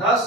10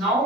9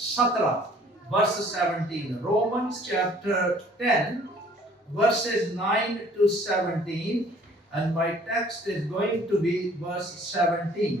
17 verse 17, Romans chapter 10 verses 9 to 17, and my text is going to be verse 17.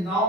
9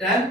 10,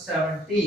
17,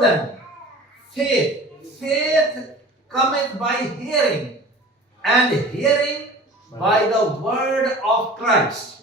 then faith cometh by hearing and hearing by the word of Christ।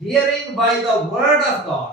hearing by the word of God।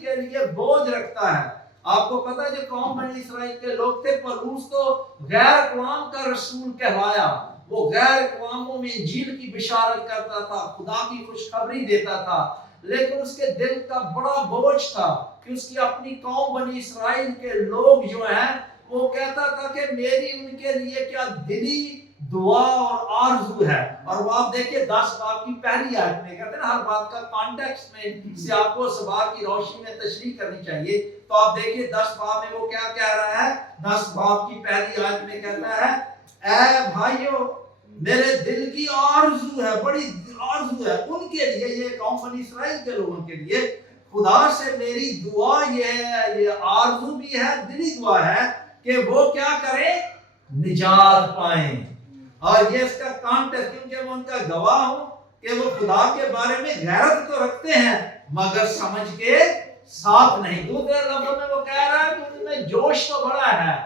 کے لیے بوجھ رکھتا ہے۔ آپ کو پتہ ہے جو قوم بنی اسرائیل کے لوگ تھے، پولس تو غیر اقوام کا رسول کہلایا، وہ غیر اقواموں میں انجیل کی بشارت کرتا تھا، خدا کی خوشخبری دیتا تھا، لیکن اس کے دل کا بڑا بوجھ تھا کہ اس کی اپنی قوم بنی اسرائیل کے لوگ جو ہیں، وہ کہتا تھا کہ میری ان کے لیے کیا دلی دعا اور آرزو ہے۔ اور وہ آپ دیکھیں 10 باب کی پہلی آیت میں کہتے ہیں نا، ہر بات کا کانٹیکسٹ میں سیاق و سباق کی روشنی میں تشریح کرنی چاہیے، تو آپ دیکھیں 10 باب میں وہ کیا کہہ رہا ہے۔ 10 باب کی پہلی آیت میں کہتا ہے، اے بھائیو میرے دل کی آرزو ہے، بڑی آرزو ہے ان کے لیے، یہ قوم بنی اسرائیل کے لوگوں کے لیے، خدا سے میری دعا یہ ہے، یہ آرزو بھی ہے، دلی دعا ہے کہ وہ کیا کریں، نجات پائیں۔ اور یہ اس کا کانٹیکٹ، کیونکہ وہ ان کا گواہ ہوں کہ وہ خدا کے بارے میں غیرت تو رکھتے ہیں مگر سمجھ کے ساتھ نہیں۔ دوسرے لفظوں میں وہ کہہ رہا ہے کہ ان میں جوش تو بڑا ہے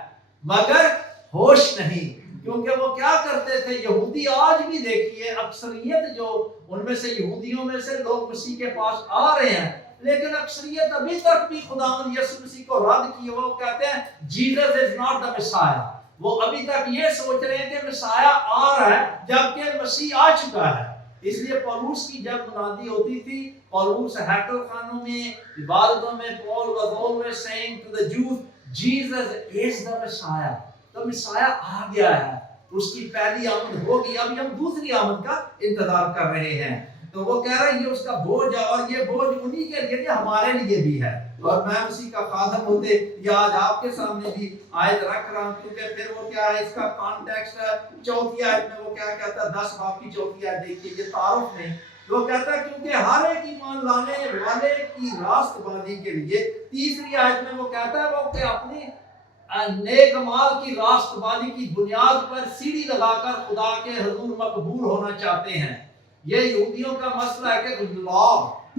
مگر ہوش نہیں، کیونکہ وہ کیا کرتے تھے، یہودی آج بھی دیکھیے اکثریت جو ان میں سے یہودیوں میں سے لوگ مسیح کے پاس آ رہے ہیں، لیکن اکثریت ابھی تک بھی خداوند یسوع مسیح کو رد کیے، وہ کہتے ہیں جیزس از ناٹ دا مسیح، وہ ابھی تک یہ سوچ رہے ہیں کہ مسیح آ رہا ہے جبکہ مسیح آ چکا ہے۔ اس لیے پولس کی جب منادی ہوتی تھی، پولس ہیکل خانوں میں عبادتوں میں، Paul was always saying to the Jews, Jesus is the Messiah، تو مسیح آ گیا ہے، اس کی پہلی آمد ہوگی، ابھی ہم دوسری آمد کا انتظار کر رہے ہیں۔ تو وہ کہہ رہے ہیں یہ اس کا بوجھ ہے، اور یہ بوجھ انہی کے لیے ہمارے لیے بھی ہے، اور میں اسی کا خادم ہوتے یہ آج آپ کے سامنے بھی آیت رکھ رہا ہوں، کیونکہ پھر وہ کیا ہے، اس کا کانٹیکسٹ ہے۔ چوتھی آیت میں وہ کیا کہتا ہے، 10 باب کی چوتھی آیت دیکھیے، یہ تعارف میں وہ کہتا ہے کیونکہ ہر ایک ایمان لانے والے کی راست بازی کے لیے۔ تیسری آیت میں وہ کہتا ہے وہ کہ اپنی نیک اعمال کی راست بازی کی بنیاد پر سیڑھی لگا کر خدا کے حضور مقبول ہونا چاہتے ہیں۔ یہ یہودیوں کا مسئلہ ہے کہ لا،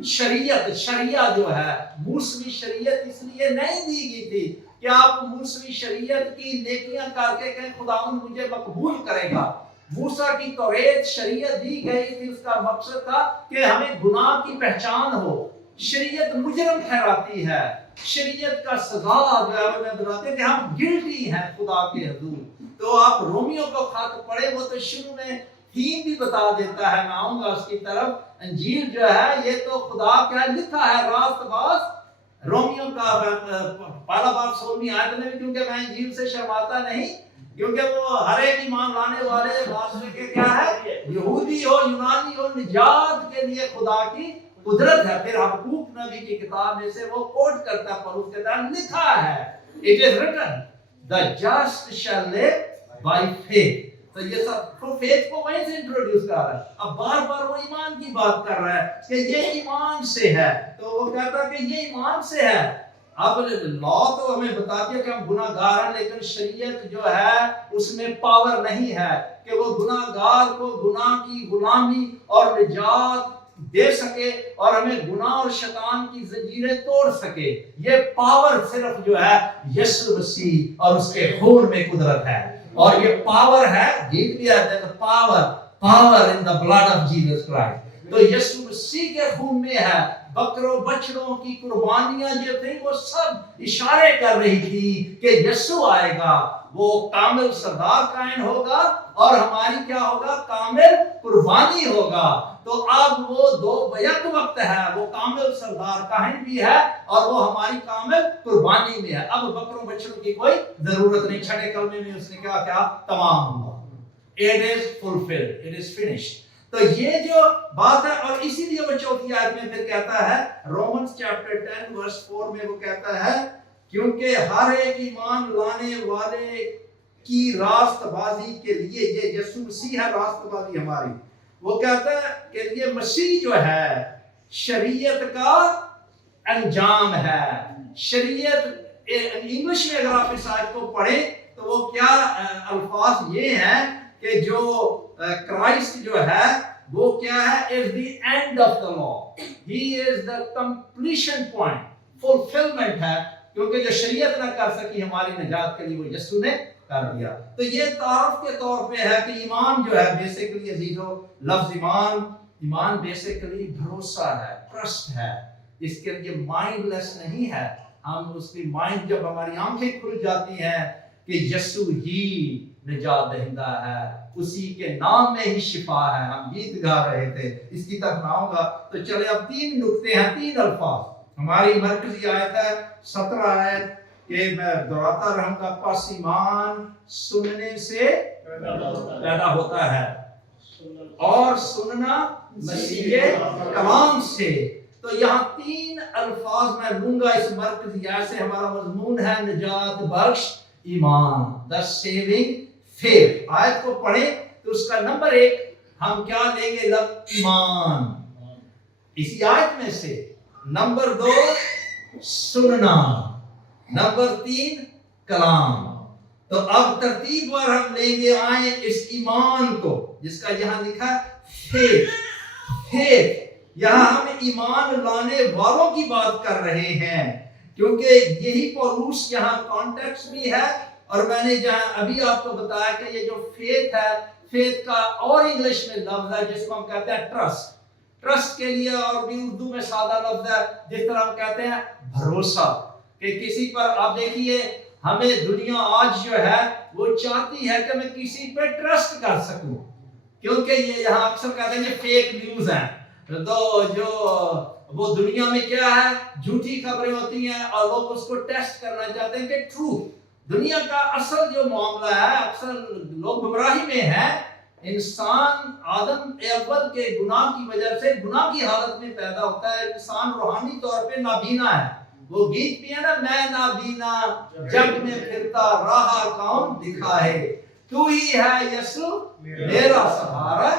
شریعت جو ہے، موسمی شریعت اس لیے نہیں دی گئی تھی کہ آپ موسمی شریعت کی نیکیاں کر کے کہیں خداوند مجھے مقبول کرے گا۔ موسیٰ کی توریت شریعت دی گئی تھی، اس کا مقصد تھا کہ ہمیں گناہ کی پہچان ہو۔ شریعت مجرم ٹھہراتی ہے، شریعت کا سزا جو ہے ہمیں بتاتے ہیں کہ ہم گلٹی ہیں خدا کے حضور۔ تو آپ رومیوں کو خط پڑھے، وہ تو شروع میں تھیم بھی بتا دیتا ہے، میں آؤں گا اس کی طرف۔ انجیل جو ہے یہ تو خدا کیا لکھا ہے راست باز، رومیوں کا پہلا باب 16ویں آیت میں بھی، کیونکہ میں انجیل سے شرماتا نہیں، کیونکہ وہ ہر ایک ایمان لانے والے واسطے کے کیا ہے، یہودی ہو یونانی ہو، نجات کے لیے خدا کی قدرت ہے۔ پھر حبقوق نبی کی کتاب میں سے وہ کوٹ کرتا ہے، پولس کہتا ہے لکھا ہے، it is written the just shall live by faith۔ تو یہ سب فیتھ کو وہیں سے انٹروڈیوس کر رہا ہے، اب بار بار وہ ایمان کی بات کر رہا ہے کہ یہ ایمان سے ہے، تو وہ کہتا ہے کہ یہ ایمان سے ہے۔ اب لا تو ہمیں بتاتی ہے کہ ہم گناہ گار ہیں، لیکن شریعت جو ہے اس میں پاور نہیں ہے کہ وہ گناہ گار کو گناہ کی غلامی اور نجات دے سکے اور ہمیں گناہ اور شیطان کی زنجیریں توڑ سکے۔ یہ پاور صرف جو ہے یسوع مسیح اور اس کے خون میں قدرت ہے، اور یہ پاور ہے، گیت بھی آتا ہے power in the blood of Jesus Christ۔ تو یسوع مسیح کے خون میں ہے۔ بکروں بچڑوں کی قربانیاں جو تھیں وہ سب اشارے کر رہی تھی کہ یسوع آئے گا، وہ کامل سردار کائن ہوگا اور ہماری کیا ہوگا، کامل قربانی ہوگا۔ تو اب وہ دو بیک وقت ہے، وہ کامل سردار کائن بھی ہے اور وہ ہماری کامل قربانی بھی ہے۔ اب بکروں بچڑوں کی کوئی ضرورت نہیں، چھٹے کلمے میں اس نے کیا تمام ہوا، it is fulfilled, it is finished۔ تو یہ جو بات ہے، اور اسی لیے وہ چوتھی آیت میں پھر کہتا ہے، رومنز چیپٹر 10 ورس 4 میں وہ کہتا ہے کیونکہ ہر ایک ایمان لانے والے کی راست بازی کے لیے، یہ یسوع مسیح ہے راست بازی ہماری۔ وہ کہتا ہے کہ یہ مسیح جو ہے شریعت کا انجام ہے۔ شریعت انگلش میں اگر آپ اس آیت کو پڑھیں تو وہ کیا الفاظ یہ ہیں کہ جو کرائسٹ جو ہے وہ کیا ہے، is the end of the law, he is the completion point، fulfillment ہے، کیونکہ جو شریعت نہ کر سکی ہماری نجات کے لیے وہ یسوع نے کر دیا۔ تو یہ تعارف کے طور پہ ہے کہ ایمان جو ہے بیسیکلی عزیزو، لفظ ایمان ایمان بیسیکلی بھروسہ ہے، ٹرسٹ ہے، اس کے لیے مائنڈ لیس نہیں ہے. ہم اس کی مائنڈ جب ہماری آنکھیں کھل جاتی ہیں کہ یسوع ہی نجات دہندہ ہے، اسی کے نام میں ہی شفا ہے. ہم گیت گا رہے تھے، اس کی طرف نہ آؤں گا تو چلے اب 3 نقطے ہیں، 3 الفاظ. ہماری مرکزی آیت ہے 17 آیت کہ میں دہراتا رہوں گا، پس ایمان سننے سے پیدا ہوتا ہے اور سننا مسیح کلام سے. تو یہاں 3 الفاظ میں لوں گا اس مرکزی آیت سے. ہمارا مضمون ہے نجات بخش ایمان، the saving faith. آیت کو پڑھیں تو اس کا نمبر 1 ہم کیا لیں گے؟ لفظ ایمان اسی آیت میں سے. نمبر 2 سننا، نمبر 3 کلام. تو اب ترتیب پر ہم لیں گے، آئیں اس ایمان کو جس کا یہاں لکھا ہے faith. یہاں ہم ایمان لانے والوں کی بات کر رہے ہیں کیونکہ یہی پولوس یہاں کانٹیکسٹ بھی ہے. اور میں نے جہاں ابھی آپ کو بتایا کہ یہ جو فیتھ ہے، فیتھ کا اور انگلش میں لفظ ہے جس کو ہم کہتے ہیں ٹرسٹ. ٹرسٹ کے لیے اور بھی اردو میں سادہ لفظ ہے جس طرح ہم کہتے ہیں بھروسہ، کہ کسی پر. آپ دیکھیے ہمیں دنیا آج جو ہے وہ چاہتی ہے کہ میں کسی پہ ٹرسٹ کر سکوں، کیونکہ یہ یہاں اکثر کہتے ہیں یہ فیک نیوز ہیں. تو جو وہ دنیا میں کیا ہے، جھوٹی خبریں ہوتی ہیں اور لوگ اس کو ٹیسٹ کرنا چاہتے ہیں کہ ٹرو. دنیا کا اصل جو معاملہ ہے، اکثر لوگ گمراہی میں ہیں. انسان آدم اول کے گناہ کی وجہ سے گناہ کی حالت میں پیدا ہوتا ہے. انسان روحانی طور پہ نابینا ہے. وہ گیت بھی ہے نا، میں نابینا جگ میں پھرتا راہ کون دکھائے، تو ہی ہے یسوع میرا سہارا.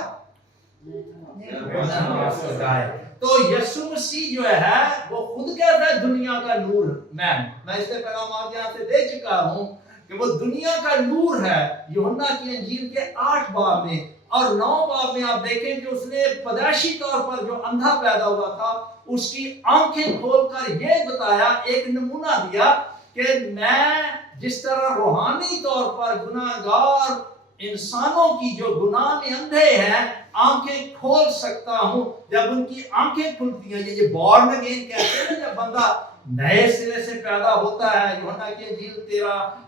تو یسوع مسیح جو ہے وہ خود کہتا ہے دنیا کا نور. میں اس سے پیغامات یہاں سے دے چکا ہوں کہ وہ دنیا کا نور ہے. یوحنا کی انجیل کے 8 باب میں اور 9 باب میں آپ دیکھیں کہ اس نے پیدائشی طور پر جو اندھا پیدا ہوا تھا اس کی آنکھیں کھول کر یہ بتایا، ایک نمونہ دیا کہ میں جس طرح روحانی طور پر گناہگار انسانوں کی جو گناہ میں اندھے ہیں آنکھیں کھول سکتا ہوں. جب ان کی آنکھیں کھلتی ہیں، یہ بورن اگین کہتے ہیں جب بندہ نئے سرے سے پیدا ہوتا ہے. یوحنا کی انجیل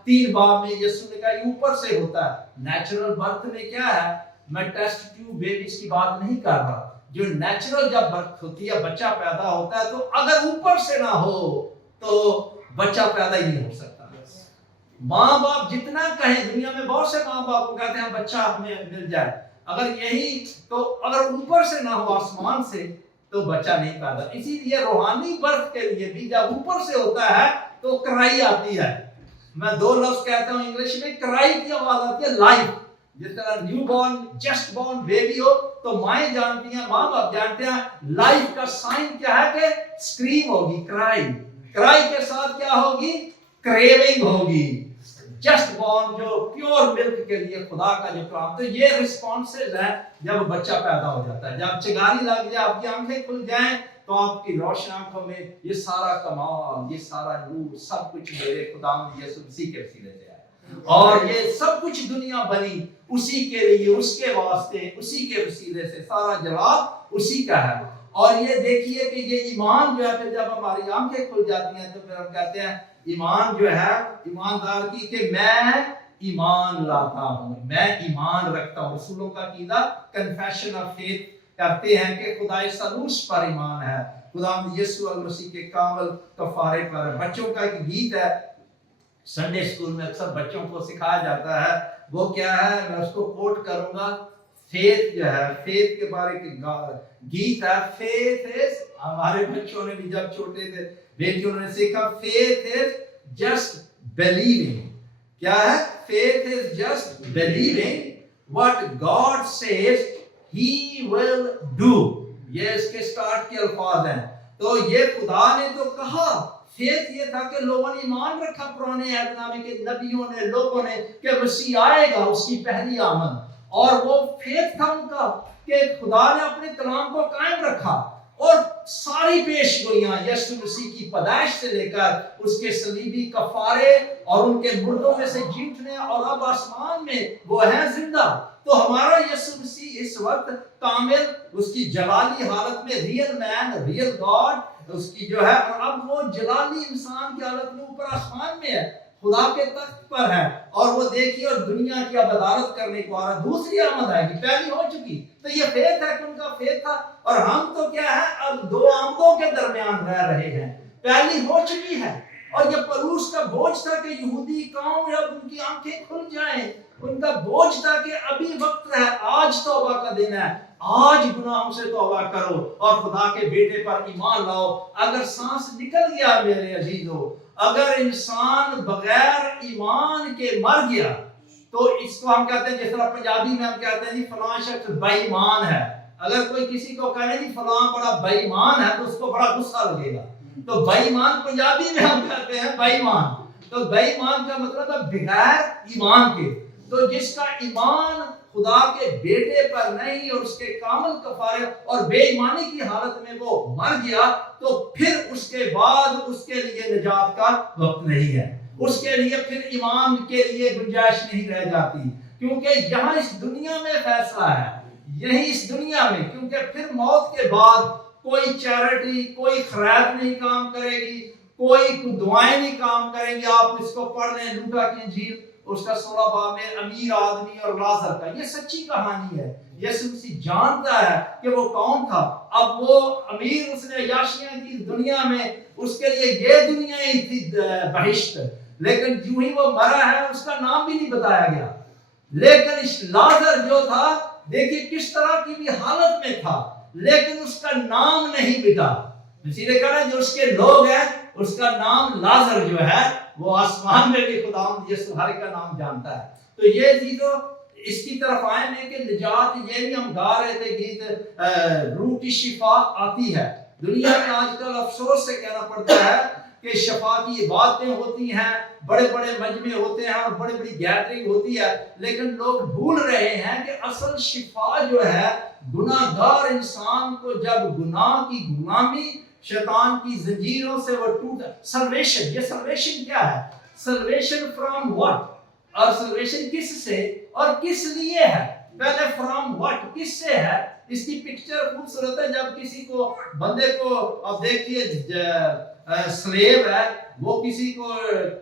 3 باب میں یسوع نے کہا یہ اوپر سے ہوتا ہے. نیچرل برتھ میں کیا ہے، میں ٹیسٹ ٹیوب بیبیز کی بات نہیں کر رہا. جو نیچرل جب برتھ ہوتی ہے، بچہ پیدا ہوتا ہے، تو اگر اوپر سے نہ ہو تو بچہ پیدا ہی نہیں ہو سکتا. ماں باپ جتنا کہیں، دنیا میں بہت سے ماں باپ کو کہتے ہیں بچہ ہمیں مل جائے، اگر یہی تو اگر اوپر سے نہ ہو آسمان سے تو بچہ نہیں پیدا. اسی لیے روحانی برتھ کے لیے بھی جب اوپر سے ہوتا ہے تو کرائی آتی ہے. میں 2 لفظ کہتا ہوں انگلش میں، کرائی کی آواز آتی ہے لائف. جس طرح newborn just born baby ہو تو مائیں جانتی ہیں، ماں باپ جانتے ہیں لائف کا سائن کیا ہے کہ اسکریم ہوگی، کرائی. کرائی کے ساتھ کیا ہوگی؟ کریونگ ہوگی. جسٹ بورن جو پیور ملک کے لیے خدا کا جو کلام. تو یہ رسپانسز ہے جب بچہ پیدا ہو جاتا ہے. جب چگاری لگ جائے، آپ کی آنکھیں کھل جائیں تو آپ کی روشن آنکھوں میں یہ سارا کمال، یہ سارا نور، سب کچھ میرے خداوند یسوع مسیح کے وسیلے سے ہے. اور یہ سب کچھ دنیا بنی اسی کے لیے، اس کے واسطے، اسی کے وسیلے سے، سارا جواب اسی کا ہے. اور یہ دیکھیے کہ یہ ایمان جو ہے پھر جب ہماری آنکھیں کھل جاتی ہیں تو پھر ہم کہتے ہیں ایمان جو ہے ایماندار کی کہ میں ایمان لاتا ہوں، میں ایمان رکھتا ہوں. رسولوں کا عقیدہ کنفیشن آف فیتھ کرتے ہیں کہ خدا ثالوث پر ایمان ہے، خداوند یسوع المسیح کے کامل کفارے پر. بچوں کا ایک گیت ہے سنڈے اسکول میں اکثر بچوں کو سکھایا جاتا ہے، وہ کیا ہے، میں اس کو کوٹ کروں گا. فیتھ جو ہے، فیتھ کے بارے کے گیت ہے. فیتھ از، ہمارے بچوں نے بھی جب چھوٹے تھے بیٹیوں نے سیکھا، فیتھ از جسٹ بلیونگ. کیا ہے؟ Faith is just believing what God says he will do. یہ اس کے سٹارٹ کے الفاظ ہیں. تو یہ خدا نے تو کہا. فیتھ یہ تھا کہ لوگوں نے ایمان رکھا پرانے عہد نامے کے نبیوں نے، لوگوں نے، کہ مسیح آئے گا، اس کی پہلی آمد. اور وہ فیتھ تھا ان کا کہ خدا نے اپنے کلام کو قائم رکھا. اور ساری پیش گوئیاں یسوع مسیح کی پیدائش سے لے کر اس کے صلیبی کفارے اور ان کے مردوں میں سے جی اٹھنے اور اب آسمان میں وہ ہیں زندہ. تو ہمارا یسوع مسیح اس وقت کامل اس کی جلالی حالت میں ریئل مین ریئل گاڈ اس کی جو ہے، اور اب وہ جلالی انسان کی حالت میں اوپر آسمان میں ہے، خدا کے تخت پر ہے، اور وہ دیکھیے اور دنیا کی اب عدالت کرنے کو آ رہا ہے۔ دوسری آمد آئے گی، پہلی ہو چکی، تو یہ فیت ہے کہ ان کا فیت تھا، اور ہم تو کیا ہے اب دو آمدوں کے درمیان رہ رہے ہیں۔ پہلی ہو چکی ہے، اور یہ پلوس کا بوجھ تھا کہ یہودی قوم جب ان کی آنکھیں کھل جائیں، ان کا بوجھ تھا کہ ابھی وقت ہے، آج توبہ کا دن ہے، آج گناہوں سے توبہ کرو اور خدا کے بیٹے پر ایمان لاؤ۔ اگر سانس نکل گیا میرے عزیزو، اگر انسان بغیر ایمان کے مر گیا تو اس کو ہم کہتے ہیں، جس طرح پنجابی میں ہم کہتے ہیں جی فلاں شخص بے ایمان ہے۔ اگر کوئی کسی کو کہے جی فلاں بڑا بے ایمان ہے تو اس کو بڑا غصہ لگے گا۔ تو بے ایمان پنجابی میں ہم کہتے ہیں بے ایمان، تو بے ایمان کا مطلب ہے بغیر ایمان کے۔ تو جس کا ایمان خدا کے بیٹے پر نہیں اور اس کے کامل کفارے اور بے ایمانی کی حالت میں وہ مر گیا، تو پھر اس کے بعد اس کے لیے نجات کا وقت نہیں ہے، اس کے لیے پھر ایمان کے لیے گنجائش نہیں رہ جاتی، کیونکہ یہاں اس دنیا میں فیصلہ ہے، یہی اس دنیا میں، کیونکہ پھر موت کے بعد کوئی چیریٹی کوئی خیر نہیں کام کرے گی، کوئی دعائیں نہیں کام کریں گی۔ آپ اس کو پڑھ لیں لوکا کی انجیل اس کا 16 باب میں امیر آدمی اور لازر کا، یہ سچی کہانی ہے۔ یسوع مسیح جانتا ہے کہ وہ کون تھا۔ اب وہ امیر اس نے یاشیاں کی دنیا میں اس کے لیے یہ دنیا ہی تھی بہشت، لیکن جو ہی وہ مرا ہے اس کا نام بھی نہیں بتایا گیا۔ لیکن اس لازر جو تھا دیکھیے کس طرح کی بھی حالت میں تھا، لیکن اس کا نام نہیں مٹا۔ اسی لیے کہا جو اس کے لوگ ہیں اس کا نام لازر جو ہے وہ آسمان میں بھی خداوند یسوع ہر کا نام جانتا ہے۔ تو یہ چیزوں اس کی طرف آئے میں کہ نجات، یہ بھی ہم گا رہے تھے گیت، روح کی شفا آتی ہے۔ دنیا میں آج کل افسوس سے کہنا پڑتا ہے کہ شفا کی عبادتیں ہوتی ہیں، بڑے بڑے مجمع ہوتے ہیں اور بڑی بڑی گیدرنگ ہوتی ہے، لیکن لوگ بھول رہے ہیں کہ اصل شفا جو ہے گناہ گار انسان کو جب گناہ کی غلامی شیطان کی زنجیروں سے وہ ٹوٹا، سلویشن، یہ سلویشن کیا ہے؟ سلویشن فرام واٹ، اور سلویشن کس سے اور کس لیے ہے؟ پہلے فرام واٹ، کس سے ہے؟ اس کی پکچر خوبصورت ہے۔ جب کسی کو بندے کو اب دیکھیے سلیو ہے، وہ کسی کو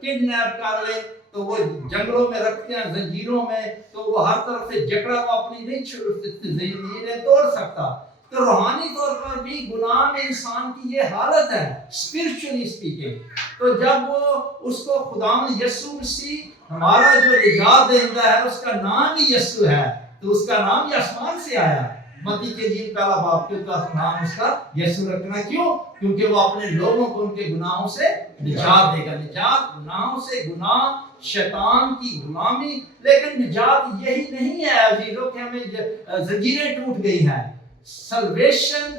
کڈنیپ کر لے تو وہ جنگلوں میں رکھتے ہیں زنجیروں میں، تو وہ ہر طرف سے جکڑا وہ اپنی نہیں زنجیریں توڑ سکتا۔ تو روحانی طور پر بھی گناہ میں انسان کی یہ حالت ہے، اسپرچولی اسپیکنگ۔ تو جب وہ اس کو خداوند یسوع مسیح ہمارا جو نجات دہندہ ہے اس کا نام ہی یسوع ہے، تو اس کا نام یہ آسمان سے آیا۔ متی کے انجیل پہلا باب کے نام اس کا یسوع رکھنا، کیوں؟ کیونکہ وہ اپنے لوگوں کو ان کے گناہوں سے نجات دے گا۔ نجات گناہوں سے، گناہ شیطان کی غلامی، لیکن نجات یہی نہیں ہے عزیزوں کہ ہمیں زنجیریں ٹوٹ گئی ہیں۔ Salvation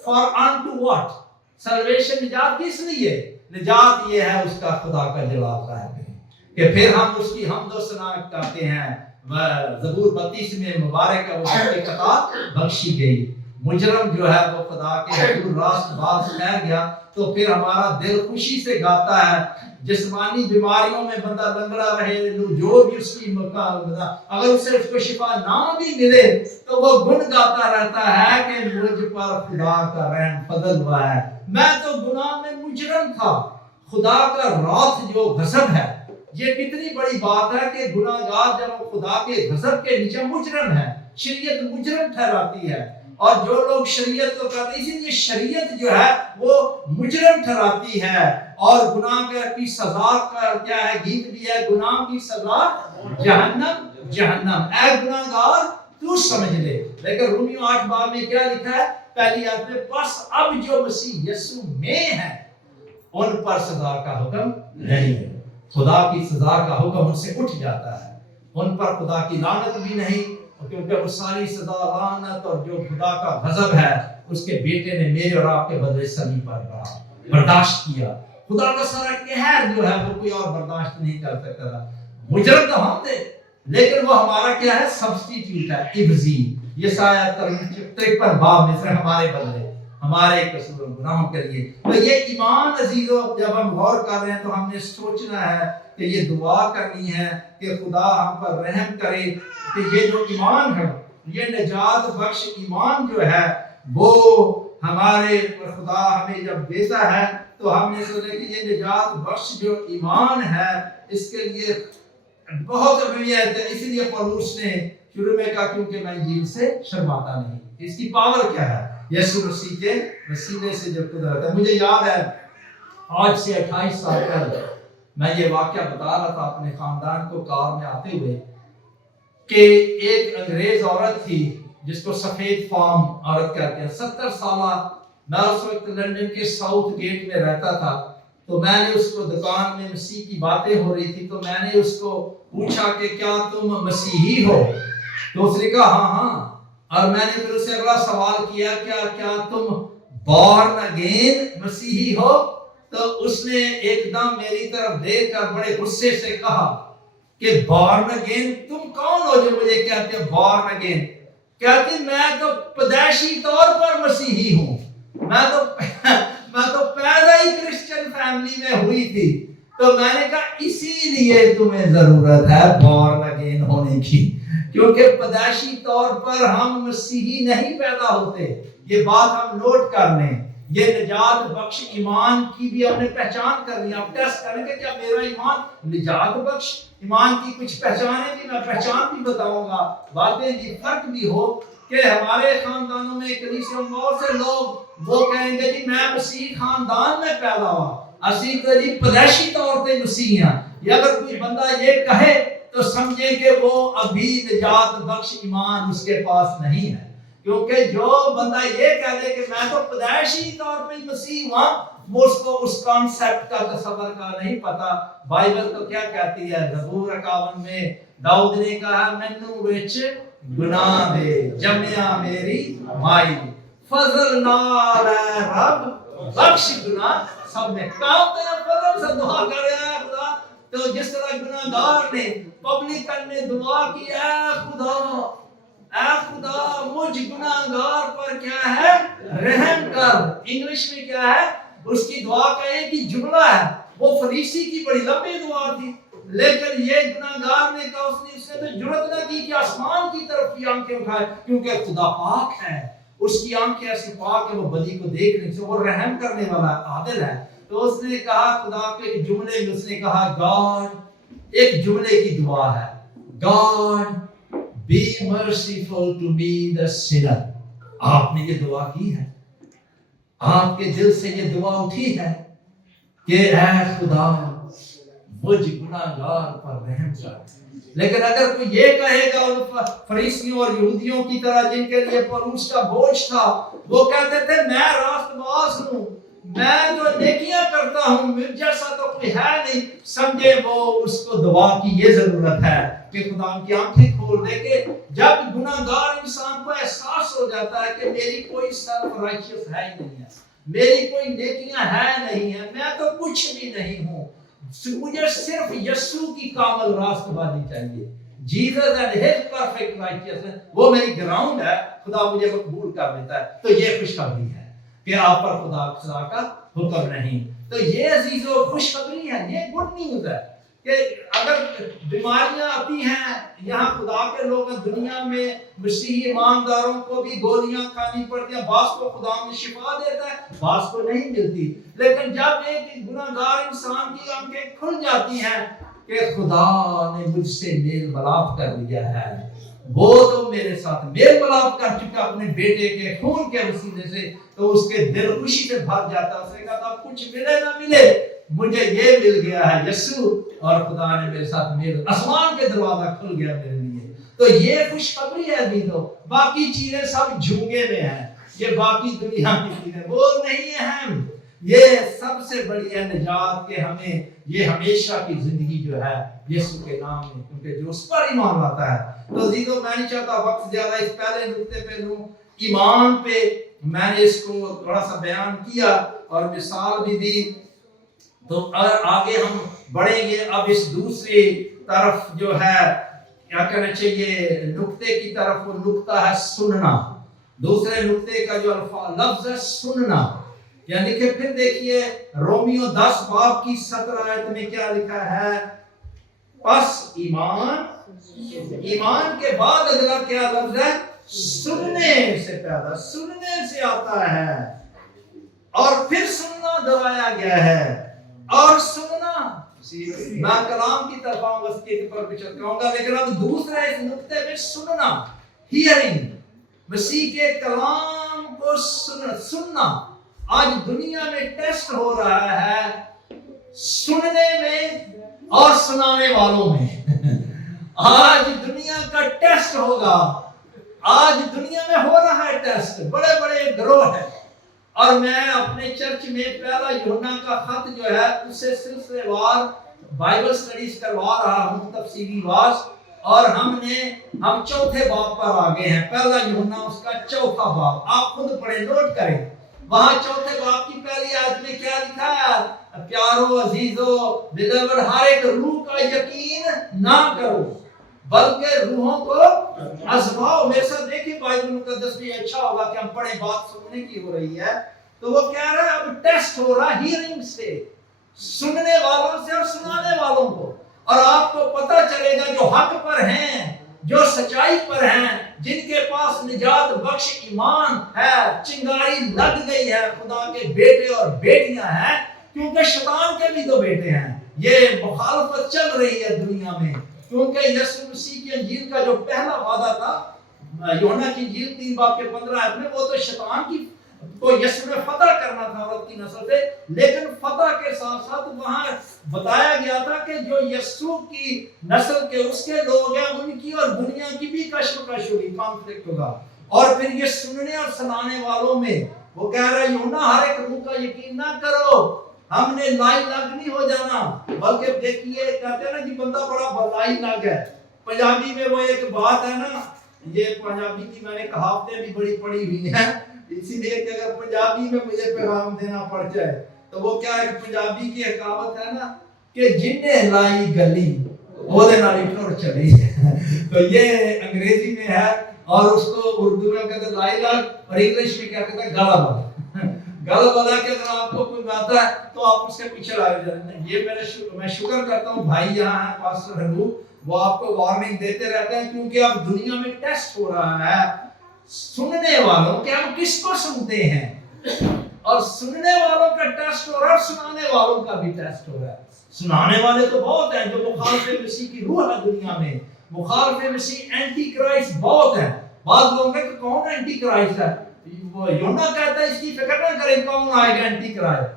for unto what؟ Salvation نجات کس لیے؟ نجات یہ ہے اس کا خدا کا جلال ظاہر کریں کہ پھر ہم اس کی حمد و ثنا کرتے ہیں۔ زبور 32 میں مبارک ہے وہ جس کی قطعات بخشی گئی۔ مجرم جو ہے وہ خدا کے حضور راست باز ٹھہر گیا، تو پھر ہمارا دل خوشی سے گاتا ہے۔ جسمانی بیماریوں میں بندہ لنگڑا رہے، جو بھی اس کی اگر اسے اس کو شفا نہ بھی ملے تو وہ گن گاتا رہتا ہے کہ مجھ پر خدا کا رحم فضل ہوا ہے۔ میں تو گناہ میں مجرم تھا، خدا کا راست جو غضب ہے، یہ کتنی بڑی بات ہے کہ گناہ گار جب خدا کے غضب کے نیچے مجرم ہے، شریعت مجرم ٹھہراتی ہے، اور جو لوگ شریعت کو کہتے ہیں، اسی لیے شریعت جو ہے وہ مجرم ٹھہراتی ہے، اور گناہ کی سزا کا کیا ہے؟ گیت بھی ہے، گناہ کی سزا جہنم جہنم، اے گناہ گار تو سمجھ لے۔ لیکن رومیو 8 باب میں کیا لکھا ہے؟ پہلی آیت میں بس اب جو مسیح یسوع میں ہے ان پر سزا کا حکم نہیں ہے۔ خدا کی سزا کا حکم ان سے اٹھ جاتا ہے، ان پر خدا کی لعنت بھی نہیں، کیونکہ وہ ساری سزا، لعنت اور جو خدا کا غضب ہے اس کے بیٹے نے میرے اور آپ کے بدلے صلیب پر برداشت کیا۔ خدا کا سارا قہر جو ہے وہ کوئی اور برداشت نہیں کر سکتا تھا۔ مجرم تو ہم تھے، لیکن وہ ہمارا کیا ہے؟ سبسٹیٹیوٹ ہے، عوضی۔ یسایہ 53 باب میں سے ہمارے بدلے ہمارے قصور گناہوں کے لیے۔ تو یہ ایمان عزیزو جب ہم غور کر رہے ہیں تو ہم نے سوچنا ہے کہ یہ دعا کرنی ہے کہ خدا ہم پر رحم کرے کہ یہ جو ایمان ہے، یہ نجات بخش ایمان جو ہے وہ ہمارے خدا ہمیں جب دیتا ہے تو ہم نے سوچا کہ یہ نجات بخش جو ایمان ہے اس کے لیے بہت اہمیت ہے۔ اس لیے پولس نے شروع میں کہا کیونکہ میں انجیل سے شرماتا نہیں۔ اس کی پاور کیا ہے؟ یسوع مسیح کے وسیلے سے جو قدرت ہے۔ مجھے یاد ہے آج سے 28 سال پہلے میں یہ واقعہ بتا رہا تھا اپنے خاندان کو کار میں آتے ہوئے کہ ایک انگریز عورت تھی جس کو سفید فام عورت کہتے ہیں، 70 سالہ۔ میں اس وقت لندن کے ساؤتھ گیٹ میں رہتا تھا، تو میں نے اس کو دکان میں مسیح کی باتیں ہو رہی تھی تو میں نے اس کو پوچھا کہ کیا تم مسیحی ہو؟ تو اس نے کہا ہاں ہاں، اور میں نے پھر اس سے اگلا سوال کیا کیا تم بورن اگین مسیحی ہو؟ تو اس نے ایک دم میری طرف دیکھ کر بڑے غصے سے کہا کہ بورن اگین؟ تم کون ہو جو مجھے کہتے ہو بورن اگین؟ کہتی میں تو پیدائشی طور پر مسیحی ہوں، میں تو پیدا ہی کرسچن فیملی میں ہوئی تھی۔ تو میں نے کہا اسی لیے تمہیں ضرورت ہے بورن اگین ہونے کی، کیونکہ پیدائشی طور پر ہم مسیحی نہیں پیدا ہوتے۔ یہ بات ہم نوٹ کر لیں۔ یہ نجات بخش ایمان کی بھی ہم نے پہچان کر لی۔ آپ ٹیسٹ کریں گے کیا میرا ایمان نجات بخش ایمان کی کچھ پہچانیں بھی، میں پہچان بھی بتاؤں گا، باتیں بھی فرق بھی ہو کہ ہمارے خاندانوں میں کلیسیوں میں بہت سے لوگ وہ کہیں گے جی میں مسیح خاندان میں پیدا ہوا، اسی تو جی پیدائشی طور پہ مسیح ہیں۔ یا اگر کوئی بندہ یہ کہے تو سمجھے کہ وہ ابھی نجات بخش ایمان اس کے پاس نہیں ہے، کیونکہ جو بندہ یہ کہہ دے کہ میں تو پیدائشی طور پہ مسیح ہوں، وہ اس کو اس کانسیپٹ کا تصور کا نہیں پتا۔ بائبل تو کیا کہتی ہے؟ زبور 51 میں داؤد نے کہا مینوں وچ گناہ دے جمیا میری مائی، فضل نال اے رب بخش گناہ سب نے۔ کام تیرا فضل سے دعا کر رہا ہے خدا، تو جس طرح گناہگار نے پبلکن نے دعا کی اے خدا مجھ گناہگار پر کیا ہے رحم کر۔ انگلش میں کیا ہے اس کی دعا کا ایک ہی جملہ ہے، وہ فریسی کی بڑی لمبی دعا تھی، لیکن یہ گناہگار نے کہا اس نے تو جرأت نہ کی کہ آسمان کی طرف کی آنکھیں اٹھائے، کیونکہ خدا پاک ہے، اس کی آنکھیں ایسی پاک ہے وہ بدی کو دیکھ نہیں سکتے، وہ رحم کرنے والا عادل ہے۔ تو اس نے کہا خدا کے ایک جملے میں اس نے کہا گاڈ، ایک جملے کی دعا ہے، God be merciful to me the sinner۔ آپ نے یہ دعا کی ہے، آپ کے دل سے یہ دعا اٹھی ہے کہ اے خدا مجھ گناہگار پر رحم کر۔ لیکن اگر کوئی یہ کہے گا ان فریسیوں اور یہودیوں کی طرح جن کے لیے پولس کا بوجھ تھا، وہ کہتے تھے میں راست باز ہوں، میں جو نیکیاں کرتا ہوں مجھ جیسا تو کوئی ہے نہیں، سمجھے وہ اس کو دعا کی یہ ضرورت ہے کہ خدا ان کی آنکھیں کھول دے کہ جب گناہگار انسان کو احساس ہو جاتا ہے کہ میری کوئی سیلف رائچیس ہے ہی نہیں ہے، میری کوئی نیکیاں ہے نہیں ہے، میں تو کچھ بھی نہیں ہوں، مجھے صرف یسوع کی کامل راست بازی چاہیے، Jesus and his perfect righteousness, وہ میری گراؤنڈ ہے، خدا مجھے مقبول کر لیتا ہے۔ تو یہ خوشخبری ہے کہ آپ پر خدا کا حکم نہیں۔ تو یہ عزیزو خوشخبری ہے، یہ گڈ نیوز ہے کہ اگر بیماریاں آتی ہیں، یہاں خدا کے لوگ دنیا میں مسیحی ایمانداروں کو بھی گولیاں کھانی پڑتی ہیں، بعض کو خدا میں شفا دیتا ہے، بعض کو نہیں ملتی، لیکن جب ایک گناہگار انسان کی آنکھیں کھل جاتی ہیں کہ خدا نے مجھ سے میل ملاپ کر لیا ہے، وہ تو میرے ساتھ میل ملاپ کر چکا اپنے بیٹے کے خون کے وسیلے سے، تو اس کے دل خوشی سے بھر جاتا ہے۔ اس نے کہا تھا کچھ ملے نہ ملے مجھے یہ مل گیا ہے یسوع، اور خدا نے میرے ساتھ میل، آسمان کے دروازہ کھل گیا میرے لیے۔ تو یہ خوشخبری ہے عزیزو، باقی چیزیں سب جھونگے میں ہیں، یہ باقی دنیا کی چیزیں وہ نہیں اہم، یہ سب سے بڑی ہے نجات کہ ہمیں یہ ہمیشہ کی زندگی جو ہے یسوع کے نام میں، کیونکہ جو اس پر ایمان لاتا ہے۔ تو عزیزو میں نہیں چاہتا وقت زیادہ اس پہلے نقطے پہ لوں، ایمان پہ میں نے اس کو تھوڑا سا بیان کیا اور مثال بھی دی، تو آگے ہم بڑھیں گے اب اس دوسری طرف جو ہے کیا کہنا چاہیے نقطے کی طرف، وہ نقطہ ہے سننا۔ دوسرے نقطے کا جو لفظ ہے سننا، یعنی کہ پھر دیکھیے رومیو 10 باب کی 17 آیت میں کیا لکھا ہے؟ پس ایمان کے بعد اگلا کیا لفظ ہے؟ سننے سے پیدا، سننے سے آتا ہے، اور پھر سننا دہرایا گیا ہے، اور سننا میں کلام کی طرف آؤں گا، اس کے پر بھی چلتا گا، لیکن اب دوسرے اس نقطے میں سننا، ہیئرنگ، مسیح کے کلام کو سننا۔ آج دنیا میں ٹیسٹ ہو رہا ہے سننے میں اور سنانے والوں میں۔ آج دنیا کا ٹیسٹ ہوگا، آج دنیا میں ہو رہا ہے ٹیسٹ، بڑے بڑے گروہ ہیں، اور میں اپنے چرچ میں پہلا یوحنا کا خط جو ہے اسے سلسلے وار بائبل سٹڈیز کروا رہا ہوں، تفسیری واس، اور ہم چوتھے باب پر آ گئے ہیں، پہلا یوحنا اس کا چوتھا باب، آپ خود پڑھیں، نوٹ کریں، وہاں چوتھے باب کی پہلی آیت میں کیا لکھا ہے؟ پیارو عزیزو بیلیورڈ، ہر ایک روح کا یقین نہ کرو بلکہ روحوں کو آزماؤ۔ میرے ساتھ دیکھیں بائبل مقدس میں، اچھا ہوگا کہ ہم پڑھیں، بات سننے کی ہو رہی ہے، تو وہ کہہ رہا ہے اب ٹیسٹ ہو رہا ہے ہیئرنگ سے، سننے والوں سے اور سنانے والوں کو، اور آپ کو پتہ چلے گا جو حق پر ہیں، جو سچائی پر ہیں، جن کے پاس نجات بخش ایمان ہے، چنگاری لگ گئی ہے، خدا کے بیٹے اور بیٹیاں ہیں، کیونکہ شیطان کے بھی تو بیٹے ہیں۔ یہ مخالفت چل رہی ہے دنیا میں، کیونکہ یسوع مسیح کی انجیل کا جو پہلا وعدہ تھا یوحنا کی انجیل 3 باب کے 15 آیت میں، وہ تو شیطان کی کو یسوع نے فتح کرنا تھا عورت کی نسل سے، لیکن فتح کے ساتھ ساتھ وہاں بتایا گیا تھا کہ جو یسوع کی نسل کے اس کے لوگ ہیں، ان کی اور دنیا کی بھی کشمکش ہوگی، کانفلکٹ ہوگا، اور پھر یہ سننے اور سنانے والوں میں وہ کہہ رہا ہے یوحنا ہر ایک روح کا یقین نہ کرو، ہم نے لائی لگ نہیں ہو جانا، بلکہ دیکھیے کہتے ہیں نا جی بندہ بڑا بلائی لگ ہے۔ پنجابی میں وہ ایک بات ہے نا، یہ پنجابی کی میں نے کہاوتیں بھی بڑی پڑھی ہوئی ہیں، اسی لیے کہ اگر پنجابی میں مجھے پیغام دینا پڑ جائے تو وہ کیا ہے، پنجابی کی ایک کہاوت ہے نا کہ جنہیں لائی گلی وہ دے نالی ٹور چلی، تو یہ انگریزی میں ہے، اور اس کو اردو میں کہتے ہیں لائی لگ، اور انگلش میں کیا کہتے ہیں گالا والا۔ گالا والا کہ اگر آپ کو کوئی بات ہے تو آپ اس کے پیچھے لائے جاتے ہیں۔ یہ میں شکر کرتا ہوں بھائی یہاں ہیں پاسٹر ہنو، وہ آپ کو وارننگ دیتے رہتے ہیں، کیونکہ اب دنیا میں ٹیسٹ ہو رہا ہے سننے والوں کہ ہم کس کو سنتے ہیں، اور سننے والوں کا ٹیسٹ ہو رہا ہے اور سنانے والوں کا بھی ٹیسٹ ہو رہا ہے۔ سنانے والے تو بہت ہیں جو مخالف مسیح کی روح ہے دنیا میں، مخالف مسیح اینٹی کرائسٹ بہت ہیں۔ بعض لوگ ہیں کہ کون اینٹی کرائسٹ ہے، وہ یوحنا کہتا ہے اس کی فکر نہ کریں کون آئے گا اینٹی کرائسٹ۔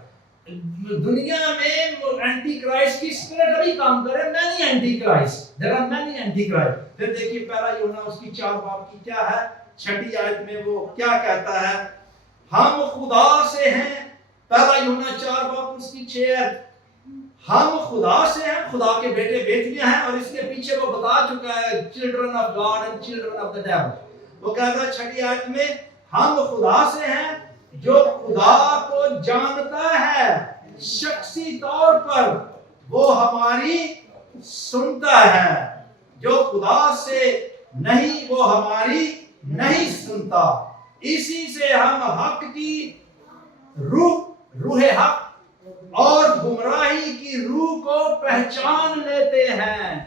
دنیا میں اینٹی کرائسٹ کی اسپرٹ ابھی کام کرے، many antichrist, there are many antichrist. پھر دیکھیے پہلا یوحنا اس کی 4 باب کی کیا ہے، 6 آیت میں وہ کیا کہتا ہے، ہم خدا سے ہیں، پہلا یوحنا 4 باب اس کی 6 آیت، ہم خدا سے ہیں، خدا کے بیٹے بیٹیاں ہیں، اور اس کے پیچھے وہ بتا چکا ہے children of God and children of the devil. وہ کہتا ہے 6 آیت میں ہم خدا سے ہیں، جو خدا کو جانتا ہے شخصی طور پر وہ ہماری سنتا ہے، جو خدا سے نہیں وہ ہماری نہیں سنتا، اسی سے ہم حق کی روح حق اور گمراہی کی روح کو پہچان لیتے ہیں۔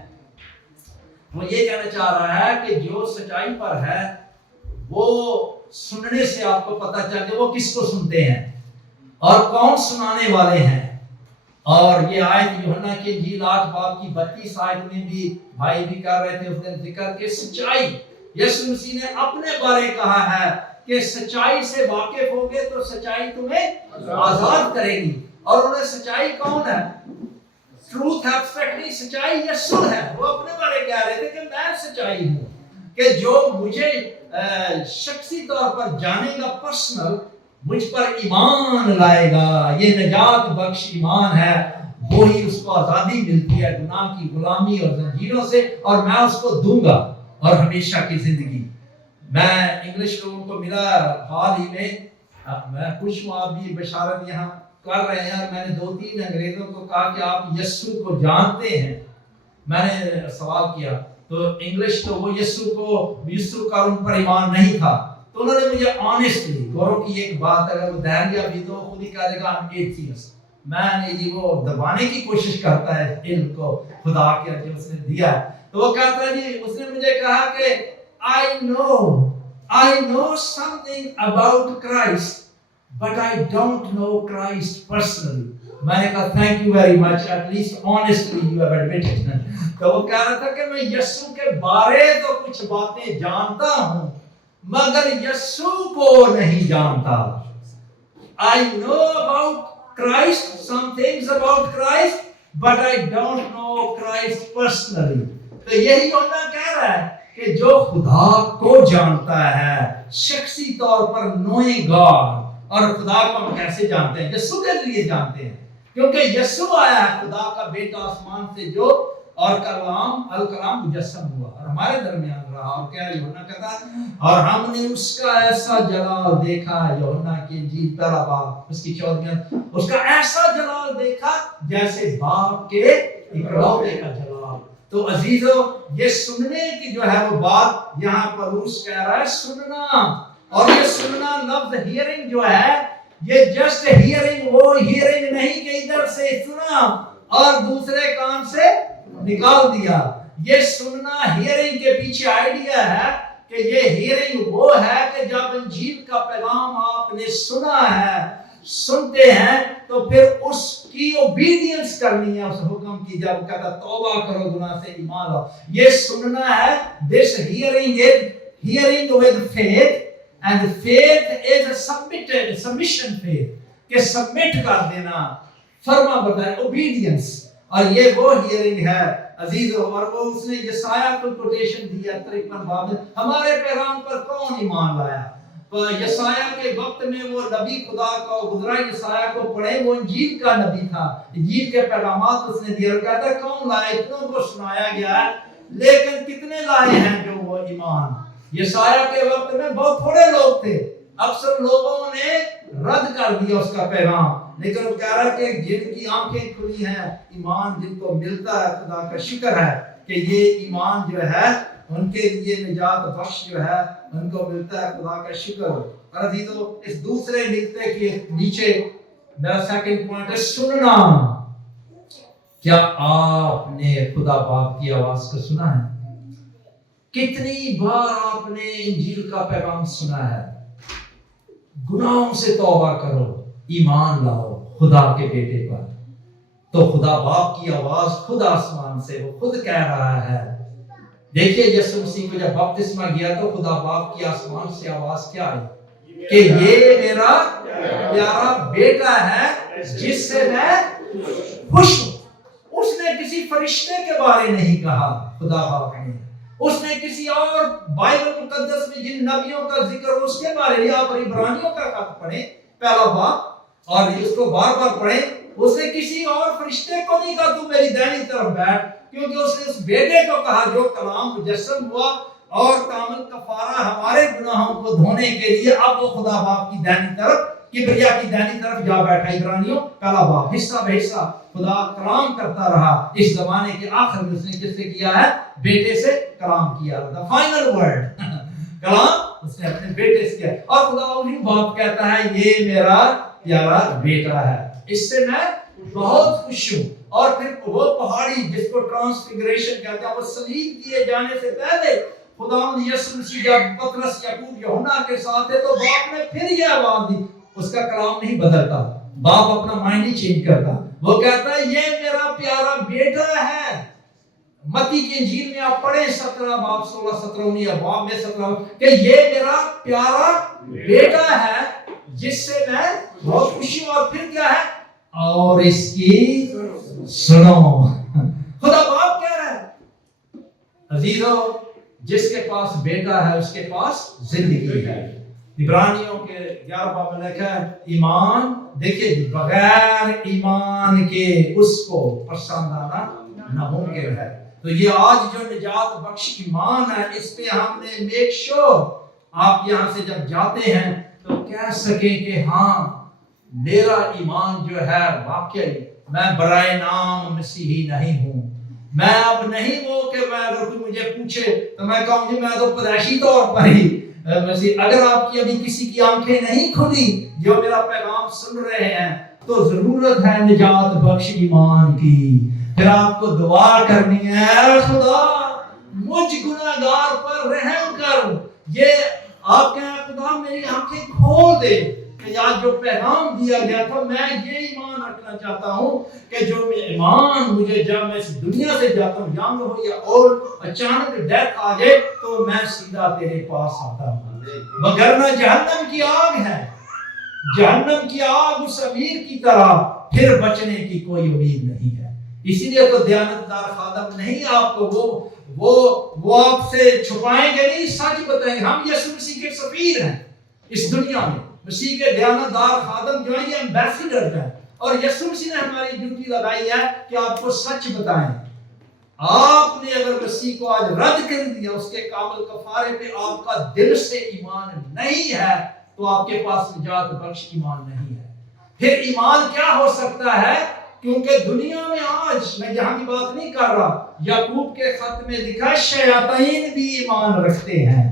وہ یہ کہنا چاہ رہا ہے کہ جو سچائی پر ہے وہ سننے سے آپ کو پتہ چل جائے وہ کس کو سنتے ہیں اور کون سنانے والے ہیں۔ اور یہ آیت یوحنا کی انجیل 8 باب کی 32 آیت میں بھی بھائی بھی کر رہے تھے اس دن ذکر کہ سچائی، یسوع مسیح نے اپنے بارے کہا ہے کہ سچائی سے واقف ہوگے تو سچائی تمہیں آزاد کرے گی۔ اور انہیں سچائی کون ہے؟ ٹروتھ ایبسٹریکٹ نہیں، سچائی یسوع ہے۔ وہ اپنے بارے کہہ رہے تھے کہ میں سچائی ہوں، کہ جو مجھے شخصی طور پر جانے گا، پرسنل مجھ پر ایمان لائے گا، یہ نجات بخش ایمان ہے، وہی اس کو آزادی ملتی ہے گناہ کی غلامی اور زنجیروں سے، اور میں اس کو دوں گا اور ہمیشہ کی زندگی۔ میں انگلش لوگوں کو ملا حال ہی میں خوش ہوں آپ بھی بشارت یہاں کر رہے ہیں، اور میں نے 2-3 انگریزوں کو کہا کہ آپ یسوع کو جانتے ہیں، میں نے سوال کیا تو انگلش تو وہ یسوع کا ان پر ایمان نہیں تھا، تو تو انہوں نے مجھے آنیسٹلی، غوروں کی ایک بات اگر وہ دہن گیا بھی تو خود ہی کہہ دے گا ایتھیسٹ، میں نہیں جی، وہ دبانے کی کوشش کرتا ہے علم کو خدا کے جو اس نے دیا ہے. تو وہ کہتا ہے جی، اس نے مجھے کہا کہ I know something about Christ, but I don't know Christ personally. میں نے کہا thank you very much, at least honestly you have admitted. تو وہ کہہ رہا تھا کہ میں یسوع کے بارے تو کچھ باتیں جانتا ہوں مگر یسوع کو نہیں جانتا. I know about Christ, some things about Christ, but I don't know Christ personally. تو یہی ہونا کہہ رہا ہے کہ جو خدا کو جانتا ہے شخصی طور پر knowing God. اور خدا کو ہم کیسے جانتے ہیں؟ یسوع کے لیے جانتے ہیں، کیونکہ یسوع آیا ہے خدا کا بیٹا آسمان سے جو، اور الکلام مجسم ہوا اور ہمارے درمیان رہا. اور کیا یوحنا کہتا ہے، اور ہم نے اس کا ایسا جلال دیکھا، یوحنا کی انجیل پہلا باب اس کی 14، اس کا ایسا جلال دیکھا جیسے باپ کے اکلوتے کا جلال. تو عزیزو، یہ سننے کی جو ہے وہ بات یہاں پولس کہہ رہا ہے، سننا. اور یہ سننا لفظ ہیئرنگ جو ہے، یہ جسٹ ہیئرنگ، وہ ہیئرنگ نہیں کہ ادھر سے سنا اور دوسرے کان سے نکال دیا. یہ سننا ہیئرنگ کے پیچھے آئیڈیا ہے کہ یہ ہیئرنگ وہ ہے کہ جب انجیل کا پیغام آپ نے سنا ہے، سنتے ہیں تو پھر اس کی اوبیڈینس کرنی ہے اس حکم کی. جب کہتا توبہ کرو گناہ سے ایمان لاؤ، یہ سننا ہے. This hearing is hearing with faith, and faith is a submission faith, کہ سبمٹ کر دینا، فرما برداری، اوبیڈینس. اور یہ وہ ہیئرنگ ہے عزیزو. اور وہ اس نے یسایہ کو کوٹیشن دیا 53 باب میں، ہمارے پیغام پر کون ایمان لایا؟ تو یسایہ کے وقت میں وہ نبی خدا کا گزرا، یسایہ کو پڑھے، وہ انجیل کا نبی تھا، انجیل کے پیغامات اس نے دیا. اور کہتا ہے کون لائے؟ اتنوں کو سنایا گیا ہے، لیکن کتنے لائے ہیں جو وہ ایمان؟ یسایہ کے وقت میں بہت تھوڑے لوگ تھے، اکثر لوگوں نے رد کر دیا اس کا پیغام. لیکن وہ کہہ رہا کہ جن کی آنکھیں کھلی ہیں، ایمان جن کو ملتا ہے، خدا کا شکر ہے کہ یہ ایمان جو ہے ان کے لیے نجات بخش جو ہے ان کو ملتا ہے، خدا کا شکر. اور عزیزو، اس دوسرے نقطے کے نیچے میرا سیکنڈ پوائنٹ ہے سننا. کیا آپ نے خدا باپ کی آواز کو سنا ہے؟ کتنی بار آپ نے انجیل کا پیغام سنا ہے؟ گناہوں سے توبہ کرو، ایمان لاؤ خدا کے بیٹے پر. تو خدا باپ کی آواز خود آسمان سے، وہ خود کہہ رہا ہے. دیکھیے یسوع مسیح کو جب بپتسمہ گیا تو خدا باپ کی آسمان سے آواز کیا آئی کہ یہ میرا پیارا بیٹا ہے جس سے میں خوش ہوں. اس نے کسی فرشتے کے بارے نہیں کہا خدا باپ نے، اس نے کسی اور بائبل مقدس میں جن نبیوں کا ذکر اس کے بارے میں، آپ عبرانیوں کا خط پڑھیں پہلا باب اور اس کو بار بار پڑھیں. اس نے کسی اور فرشتے کو نہیں کہا تو میری دائنی طرف بیٹھ، کیونکہ اس نے اس بیٹے کو کہا جو کلام مجسم ہوا اور کامل کفارہ ہمارے گناہوں کو دھونے کے لیے. اب وہ خدا باپ کی دائنی طرف، کبریا کی دائنی طرف جا بیٹھا. عبرانیوں پہلا باب حصہ بہ حصہ خدا کلام کرتا رہا. اس زمانے کے آخر میں اس نے کس سے کیا ہے؟ بیٹے سے کلام کیا. دا فائنل ورڈ کلام اس نے اپنے بیٹے سے کیا. اور خدا انہی باپ کہتا ہے یہ میرا پیارا بیٹا ہے، اس سے میں بہت خوش ہوں. اور پھر وہ پہاڑی جس کو ٹرانسفیگریشن کہتے ہیں، وہ صلیب کیے جانے سے پہلے خداوند یسوع مسیح جب پطرس، یعقوب، یوحنا کے ساتھ ہے تو باپ نے پھر یہ آواز دی. اس کا کلام نہیں بدلتا، باپ اپنا مائنڈ نہیں چینج کرتا. وہ کہتا ہے یہ میرا پیارا بیٹا ہے. متی کی انجیل میں آپ پڑھیں 17 باب 16 17 19 باب میں 17 کہ یہ میرا پیارا بیٹا ہے جس سے میں بہت خوشی ہوں. اور پھر کیا ہے؟ اور اس کی سنو. خدا باپ کہہ رہا ہے عزیزو، جس کے پاس بیٹا ہے اس کے پاس زندگی ہے. عبرانیوں کے 11 باب میں لکھا ہے ایمان، دیکھیے بغیر ایمان کے اس کو پسند آنا ناممکن ہے. تو یہ آج جو نجات بخش ایمان ہے، اس پہ ہم نے میک شور آپ یہاں سے جب جاتے ہیں تو کہہ سکیں کہ ہاں میرا ایمان جو ہے واقعی میں برائے نام مسیحی نہیں ہوں. میں اب نہیں وہ کہ میں اگر کوئی مجھے پوچھے تو میں کہوں گی میں تو پیدائشی طور پر ہی مسیح اگر آپ کی ابھی کسی کی آنکھیں نہیں کھلی جو میرا پیغام سن رہے ہیں تو ضرورت ہے نجات بخش ایمان کی. پھر آپ کو دعا کرنی ہے اے خدا مجھ گناہگار پر رحم کر. یہ آپ کہیں خدا میری آنکھیں کھول دے کہ آج جو پیغام دیا گیا تھا میں یہ ایمان رکھنا چاہتا ہوں کہ جو ایمان مجھے جب میں اس دنیا سے جاتا ہوں ینگ ہو یا اور اچانک ڈیتھ آ جائے تو میں سیدھا تیرے پاس آتا ہوں. وگرنہ جہنم کی آگ ہے, جہنم کی آگ اس امیر کی طرح, پھر بچنے کی کوئی امید نہیں ہے. اسی لیے تو دیانتدار خادم نہیں آپ کو وہ آپ سے چھپائیں گے نہیں, سچ بتائیں گے. ہم یسوع مسیح کے سفیر ہیں اس دنیا میں. مسیح کے دیانتدار خادم جو ہیں یہ ایمبیسیڈر ہیں, اور یسوع مسیح نے ہماری ڈیوٹی لگائی ہے کہ آپ کو سچ بتائیں. آپ نے اگر مسیح کو آج رد کر دیا, اس کے کامل کفارے پہ آپ کا دل سے ایمان نہیں ہے, تو آپ کے پاس نجات بخش ایمان نہیں ہے. پھر ایمان کیا ہو سکتا ہے؟ کیونکہ دنیا میں آج میں یہاں کی بات نہیں کر رہا, یعقوب کے خط میں لکھا شیاطین بھی ایمان رکھتے ہیں.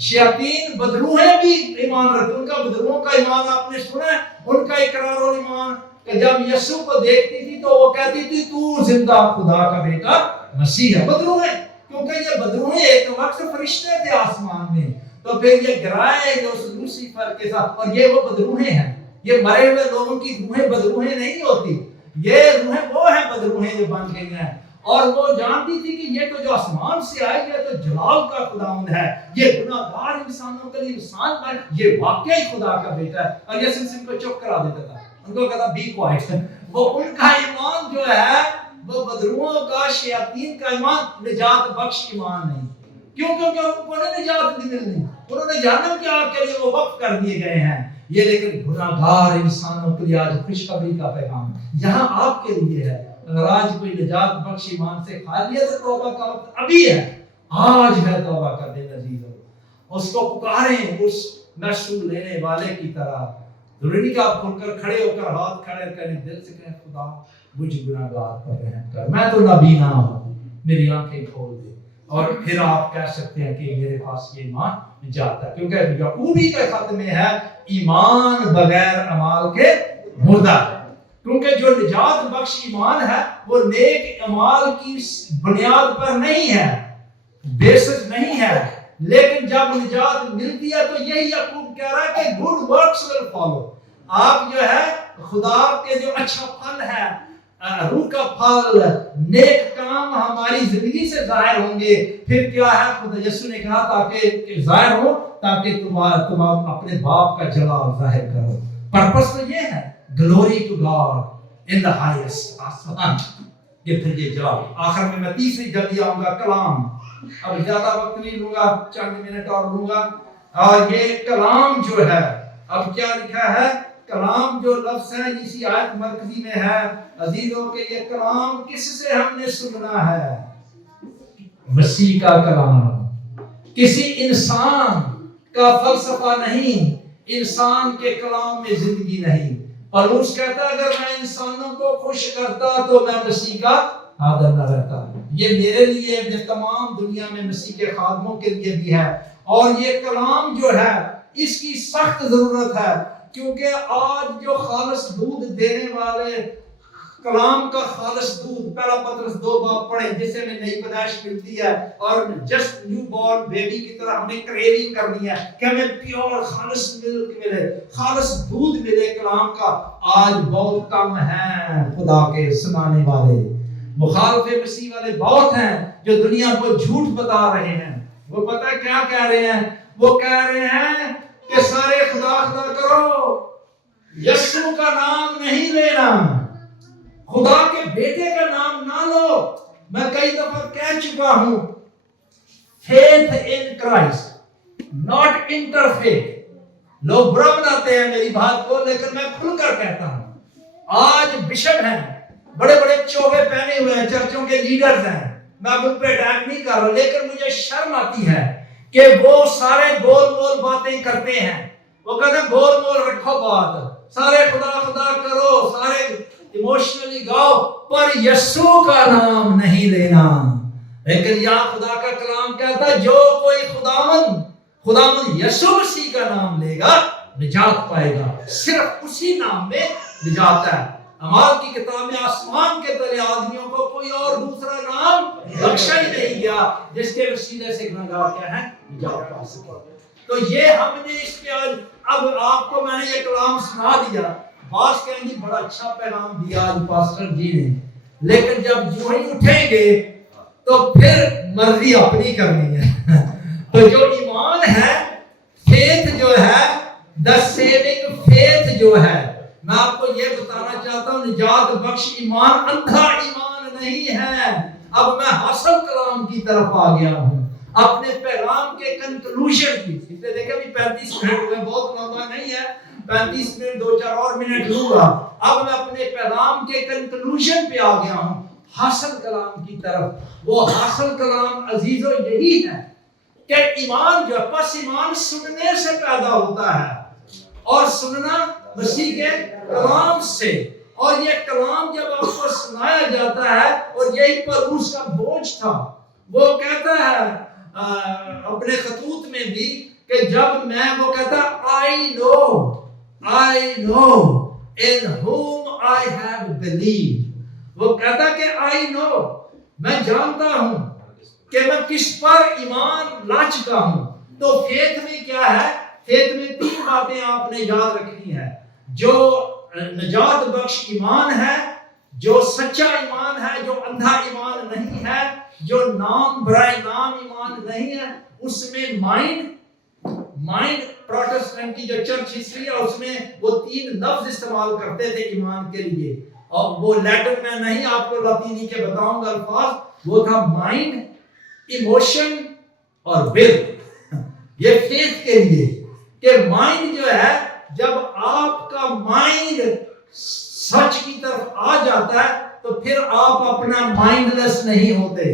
شیاطین بدروہیں بھی ایمان رکھتے ہیں. ان کا بدروہوں کا ایمان آپ نے سنا ہے, ان کا اقرار و ایمان کہ جب یسوع کو دیکھتی تھی تو وہ کہتی تھی تو زندہ خدا کا بیٹا مسیح ہے. بدروہیں, کیونکہ یہ بدروہیں ایک وقت فرشتے تھے آسمان میں, تو پھر یہ گرائے جو لوسیفر کے ساتھ, اور یہ وہ بدروہیں ہیں. یہ مرے ہوئے لوگوں کی روحیں بدروہیں نہیں ہوتی, یہ روحیں وہ ہیں بدروہیں جو بن گئی ہیں. اور وہ جانتی تھی کہ یہ تو جو آسمان سے آئی ہے تو جلال کا خداوند ہے, یہ گناہگار انسانوں کے لیے انسان بن, یہ واقعی خدا کا بیٹا ہے. اور یہ سن کو چپ کرا دیتا تھا, ان کو کہتا بی کوائٹ. وہ ان کا ایمان جو ہے وہ بدروہوں کا, شیاطین کا ایمان نجات بخش ایمان نہیں. کیوں؟ کیونکہ ان کو نجات نہیں ملنی, انہوں نے جہنم کی آگ کے لیے وہ وقف کر دیے گئے ہیں. یہ لیکن گناہگار انسانوں کے لیے آج خوشخبری کا پیغام یہاں آپ کے لیے ہے. اگر آج کوئی نجات بخش ایمان سے خالی ہے تو توبہ کا وقت ابھی ہے, آج ہے توبہ کر دے عزیزو. اس کو پکاریں اس نشو لینے والے کی طرح. ضروری نہیں کہ آپ کھل کر کھڑے ہو کر ہاتھ کھڑے کریں, دل سے کہیں خدا مجھ گناہگار پر رحم کر, میں تو نبی نہ ہوں, میری آنکھیں کھول دے. اور پھر آپ کہہ سکتے ہیں کہ میرے پاس یہ ایمان جاتا ہے, کیونکہ یعقوبی کے خط میں ہے ایمان بغیر اعمال کے مردہ ہے. کیونکہ جو نجات بخش ایمان ہے وہ نیک اعمال کی بنیاد پر نہیں ہے, بیسس نہیں ہے. لیکن جب نجات ملتی ہے تو یہی یعقوب کہہ رہا ہے کہ گڈ ورکس ول فالو. آپ جو ہے خدا کے جو اچھا پھل ہے, روح کا پھل, نیک کام ہماری زندگی سے ظاہر ہوں گے. پھر کیا ہے, خدا یسوع نے کہا تاکہ ظاہر ہو, تاکہ تم اپنے باپ کا جلال ظاہر کرو. پرپس تو یہ ہے, glory to God in the highest آسمان. یہ پھر یہ جلال. آخر میں میں تیسری جلدی آؤں گا, کلام. اب زیادہ وقت نہیں لوں گا, چند منٹ اور لوں گا. اور یہ کلام جو ہے, اب کیا لکھا ہے, کلام جو لفظ ہے اسی آیت مرکزی میں ہے عزیزوں کہ یہ کلام کس سے ہم نے سننا ہے؟ مسیح کا کلام. کسی انسان کا فلسفہ نہیں, انسان کے کلام میں زندگی نہیں. پولس کہتا ہے اگر میں انسانوں کو خوش کرتا تو میں مسیح کا خادم نہ رہتا. یہ میرے لیے, یہ تمام دنیا میں مسیح کے خادموں کے لیے بھی ہے. اور یہ کلام جو ہے اس کی سخت ضرورت ہے, کیونکہ آج جو خالص دودھ دینے والے کلام کا خالص دودھ, پہلا پطرس 2 باب پڑھیں, جسے میں نئی پیدائش ملتی ہے, اور جسٹ نیو بورن بیبی کی طرح ہمیں کریونگ کرنی ہے کہ ہمیں پیور خالص ملک ملے, خالص دودھ ملے کلام کا. آج بہت کم ہیں خدا کے سنانے والے, مخالف مسیح والے بہت ہیں جو دنیا کو جھوٹ بتا رہے ہیں. وہ پتہ ہے کیا کہہ رہے ہیں؟ وہ کہہ رہے ہیں کہ سارے خدا خدا کرو, یسوع کا نام نہیں لینا, خدا کے بیٹے کا نام نہ لو. میں کئی دفعہ کہہ چکا ہوں, faith in Christ, not interfaith. لوگ برا بناتے ہیں میری بات کو, لیکن میں کھل کر کہتا ہوں. آج بشپ ہیں, بڑے بڑے چوبے پہنے ہوئے ہیں, چرچوں کے لیڈرز ہیں, میں ان پہ اٹیک نہیں کر رہا, لیکن مجھے شرم آتی ہے کہ وہ سارے گول گول باتیں کرتے ہیں. وہ کہتے ہیں گول گول رکھو بات, سارے خدا خدا کرو, سارے ایموشنلی گاؤ, پر یسوع کا نام نہیں لینا. لیکن یہاں خدا کا کلام کہتا ہے جو کوئی خداوند یسوع مسیح کا نام لے گا نجات پائے گا. صرف اسی نام میں نجات ہے. اعمال کی کتاب میں آسمان کے تلے آدمیوں کو کوئی اور دوسرا نام بخشا ہی نہیں گیا جس کے وسیلے سے گناہگار کیا ہے نجات پا سکے. تو یہ ہم نے اس کے اب آپ کو میں نے یہ کلام سنا دیا. بعض کہیں گے بڑا اچھا پیغام دیا آج پاسٹر جی نے، لیکن جب جو ہی اٹھیں گے تو پھر مرضی اپنی کرنی ہے. تو جو ایمان ہے، فیتھ جو ہے، the saving faith جو ہے، میں آپ کو یہ بتانا چاہتا ہوں نجات بخش ایمان اندھا ایمان نہیں ہے. اب میں حاصل کلام کی طرف آ گیا ہوں، اپنے پیغام کے کنکلوژن کی. اس لیے دیکھیں بھی 35 منٹ ہوئے، بہت لمبا نہیں ہے، 35 منٹ 2-4 اور منٹ لوں گا. اب میں اپنے پیغام کے کنکلوژن پہ آ گیا ہوں، حاصل کلام کی طرف. وہ حاصل کلام عزیزو یہی ہے کہ ایمان جو پس ایمان سننے سے پیدا ہوتا ہے، اور سننا مسیح کے کلام سے. اور یہ کلام جب آپ کو سنایا جاتا ہے، اور یہی پولس کا بوجھ تھا، وہ کہتا ہے اپنے خطوط میں بھی کہ جب میں وہ کہتا I know in whom I have believed. وہ کہتا کہ I know، میں جانتا ہوں کہ میں کس پر ایمان لا چکا ہوں. تو فیتھ میں کیا ہے؟ فیتھ میں 3 باتیں آپ نے یاد رکھنی ہے. جو نجات بخش ایمان ہے، جو سچا ایمان ہے، جو اندھا ایمان نہیں ہے، جو نام برائے نام ایمان نہیں ہے، اس میں مائنڈ پروٹسٹنٹ کی جو چرچ ہسٹری ہے اس میں وہ 3 لفظ استعمال کرتے تھے ایمان کے لیے، اور وہ لیٹر میں نہیں آپ کو لاطینی کے بتاؤں گا الفاظ. وہ تھا مائنڈ، ایموشن اور ول. یہ فیتھ کے لیے کہ مائنڈ جو ہے، جب آپ کا مائنڈ سچ کی طرف آ جاتا ہے تو پھر آپ اپنا مائنڈ لیس نہیں ہوتے.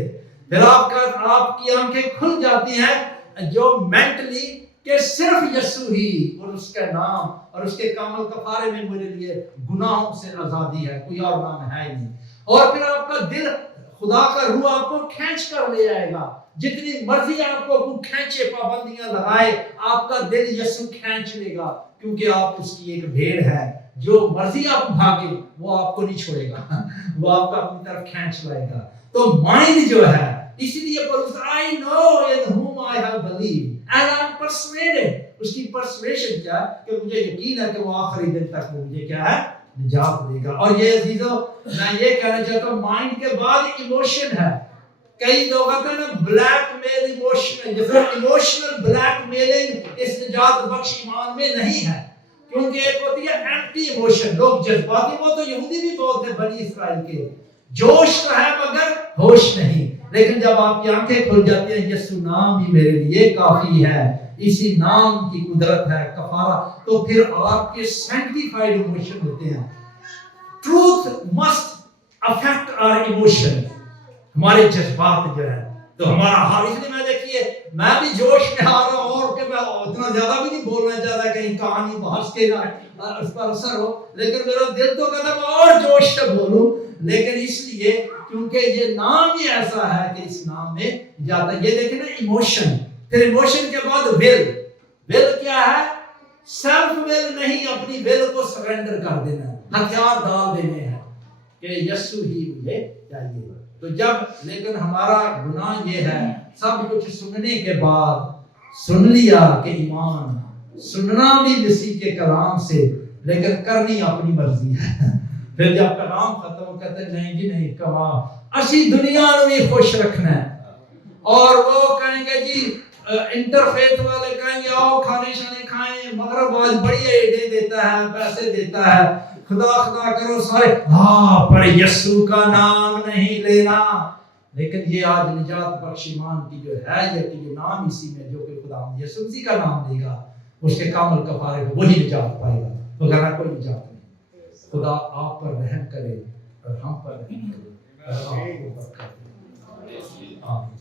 پھر آپ کی آنکھیں کھل جاتی ہیں جو مینٹلی کہ صرف یسوع ہی اور اس کا نام اور اس کے کامل کفارے میں میرے لیے گناہوں سے آزادی ہے، کوئی اور نام ہے ہی نہیں. اور پھر آپ کا دل، خدا کا روح آپ کو کھینچ کر لے آئے گا. جتنی مرضی آپ کو کھینچے، پابندیاں لگائے، آپ کا دل یسوع کھینچ لے گا، کیونکہ آپ اس کی ایک بھیڑ ہے. جو مرضی آپ بھاگے وہ آپ کو نہیں چھوڑے گا، وہ آپ کو اپنی طرف کھینچ لائے گا. تو مائنڈ جو ہے، اسی لیے police I know in whom I have believed and I am persuaded. اس کی پرسویشن کیا کہ مجھے یقین ہے کہ وہ آخری دن تک وہ مجھے کیا ہے نجات دے گا. اور یہ عزیزو میں یہ کہنا چاہتا ہوں، مائنڈ کے بعد ایموشن ہے. کئی لوگ کہتے ہیں نا بلیک میل ایموشن، جیسے ایموشنل بلیک میلنگ اس نجات بخش ایمان میں نہیں ہے. کیونکہ ایک ہوتی ہے اینٹی ایموشن، لوگ جذباتی. وہ تو یہودی بھی بہت تھے بنی اسرائیل کے، جوش تو ہے مگر ہوش نہیں. لیکن جب آپ کی آنکھیں کھل جاتی ہیں یسوع نام ہی میرے لیے کافی ہے، اسی نام کی قدرت ہے کفارہ، تو پھر آپ کے سینٹیفائیڈ ایموشن ہوتے ہیں. ٹروتھ مسٹ افیکٹ آور ایموشن. ہمارے جذبات جو ہے تو ہمارا حال، اس لیے میں دیکھیے میں بھی جوش میں آ رہا ہوں، اور کہ میں اتنا زیادہ بھی نہیں بولنا چاہتا کہیں کہانی بحث کے اس پر اثر ہو، لیکن میرا دل تو کہتا ہے میں اور جوش سے بولوں. لیکن اس لیے کیونکہ یہ نام ہی ایسا ہے کہ اس نام میں جاتا ہے. یہ دیکھیں نا ایموشن، پھر ایموشن کے بعد ول. ول کیا ہے؟ سیلف ول نہیں، اپنی ول کو سرنڈر کر دینا، ہتھیار ڈال دینے ہیں کہ یسوع ہی مجھے چاہیے. تو جب لیکن ہمارا گناہ یہ ہے، سب کچھ سننے کے بعد سن لیا کہ ایمان سننا بھی مسیح کے کلام سے، لیکن کرنی اپنی مرضی ہے. پھر جب پیغام ختم ہو کہتے ہیں نہیں جی نہیں، کما اسی دنیا میں بھی خوش رکھنا ہے. اور وہ کہیں گے جی انٹرفیتھ والے کہیں گے آؤ کھانے شانے کھائیں، مغرب آج بڑی ایڈیں دیتا ہے، پیسے دیتا ہے، خدا خدا کرو سارے، ہاں پر یسوع کا نام نہیں لینا. لیکن یہ آج نجات بخش ایمان کی جو ہے یہ نام اسی میں، جو کہ خدا یسوع مسیح کا نام دے گا، اس کے کامل کفارے کو وہی نجات پائے گا، وغیرہ کوئی نجات نہیں. خدا آپ پر رحم کرے اور ہم پر رحم کرے اور آپ کو برکت دے. آمین.